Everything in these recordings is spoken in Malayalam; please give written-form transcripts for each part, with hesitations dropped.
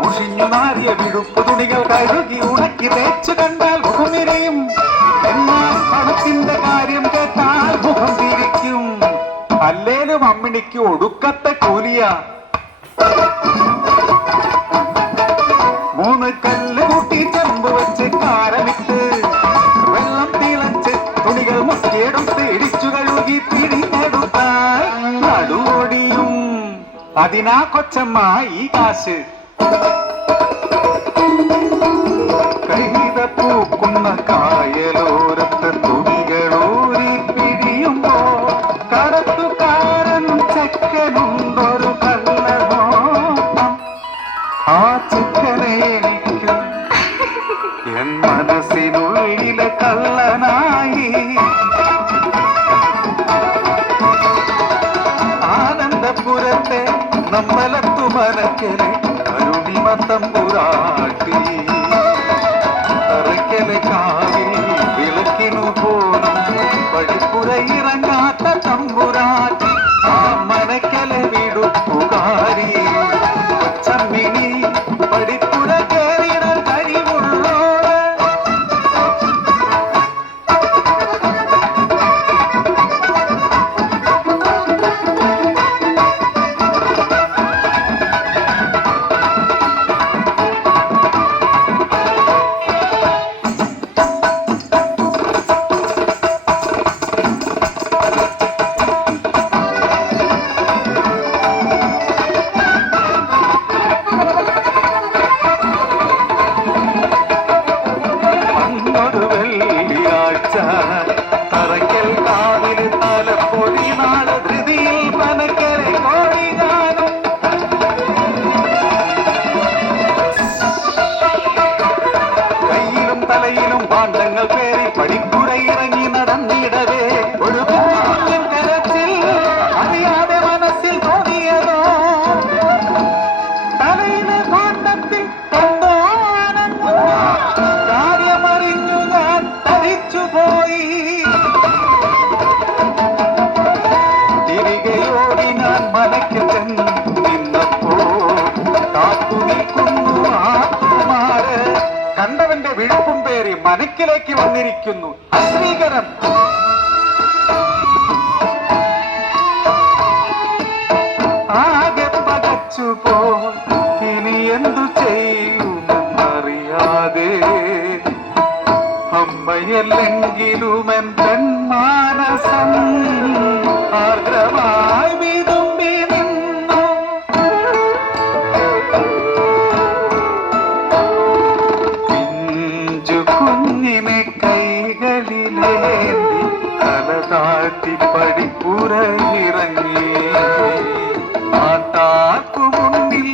മുഷിഞ്ഞു നാറിയ വിടുപ്പ് തുണികൾ കഴുകി ഉണക്കി തേച്ചു കണ്ടാൽ മുഖമിരയും. എന്നാൽ പണത്തിന്റെ കാര്യം കേട്ടാൽ മുഖം തിരിക്കും. അല്ലേലും അമ്മിണിക്ക് ഒടുക്കത്തെ കൂലിയ. 3 കല്ല് കൂട്ടി ചെമ്പ് വെച്ച് കാരമിട്ട് വെള്ളം തിളച്ച് തുണികൾ മുക്കിയെടുത്ത് ഇടിച്ചു കഴുകി പിടിഞ്ഞെടുത്താൽ നടുവൊടിയും. അതിനാ കൊച്ചമ്മ ഈ കാശ്. കൈത പൂക്കുന്ന കായലോരത്ത് തുണികളൂരി പിടിയുമ്പോ കടത്തുകാരൻ ചെക്കനുണ്ടൊരു കള്ളനോട്ടം. ആ ചെക്കനെ എനിക്ക് എൻ മനസ്സിനുള്ളിലെ കള്ളനായി. ആനന്ദപുരത്തെ നമ്മളത്തു മനക്കലെ തമ്പുരാട്ടി തറയ്ക്കലെ കാവിൽ വിളക്കിനു പോലും പടിപ്പുര ഇറങ്ങാത്ത തമ്പുരാട്ടി. ആ മനക്കലെ വിടുപ്പുകാരി കൊച്ചമ്മിണി പടിപ്പുര കേറിട കഴിവുള്ളോട്. തറയ്ക്കൽ കാവില് തലപ്പൊടി നാട് ധൃതിയിൽ മനക്കരെ കോഴികാനും. കയ്യിലും തലയിലും പാണ്ഡങ്ങൾ പേറി പടിപ്പുര ഇറങ്ങി നടന്നിടവേ ഒരു കരച്ചിൽ അറിയാതെ മനസ്സിൽ തോന്നിയതോ. തലയിലെ പാണ്ഡത്തിൽ എന്തോ കാര്യമറിഞ്ഞു ഞാൻ തരിച്ചുപോയി. തിരികെയോടി ഞാൻ മനയ്ക്ക് ചെന്നപ്പോ കാത്തു നിൽക്കുന്നു ആത്മാര്. കണ്ടവന്റെ വിഴുപ്പും പേറി മനക്കിലേക്ക് വന്നിരിക്കുന്നു അശ്രീകരം. ആകെ പകച്ചുപോ ഇനി എന്തു ചെയ്യുമെന്നറിയാതെ. അമ്മയല്ലെങ്കിലും എൻ പെൺമാനസം ആർദ്രമായി വിതുമ്പി നിന്നു. പിഞ്ചു കുഞ്ഞിനെ കൈകളിലേന്തി തല താഴ്ത്തി പടിപ്പുര ഇറങ്ങി. നാട്ടാർക്കു മുന്നിൽ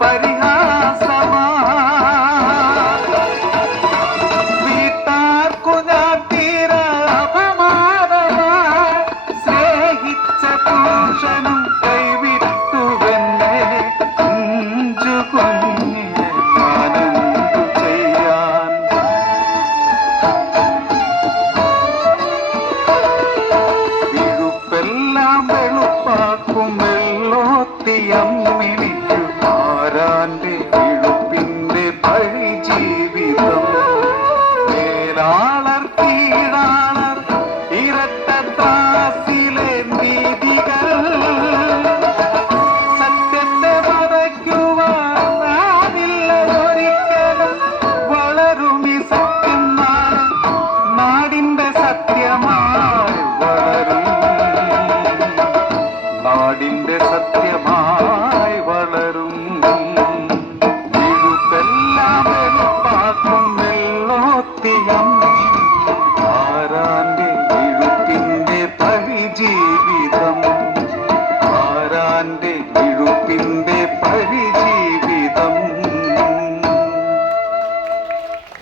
പരിഹാസമാ. വീട്ടാർക്കു ഞാൻ തീര അപമാനമാ. സ്നേഹിച്ച പുരുഷനും കൈവിട്ടുവെന്നെ. കുഞ്ചു കുഞ്ഞിനെ ഞാനെന്തു ചെയ്യാൻ. വിഴുപ്പെല്ലാം വെളുപ്പാക്കും വെള്ളോത്തിയമ്മിണി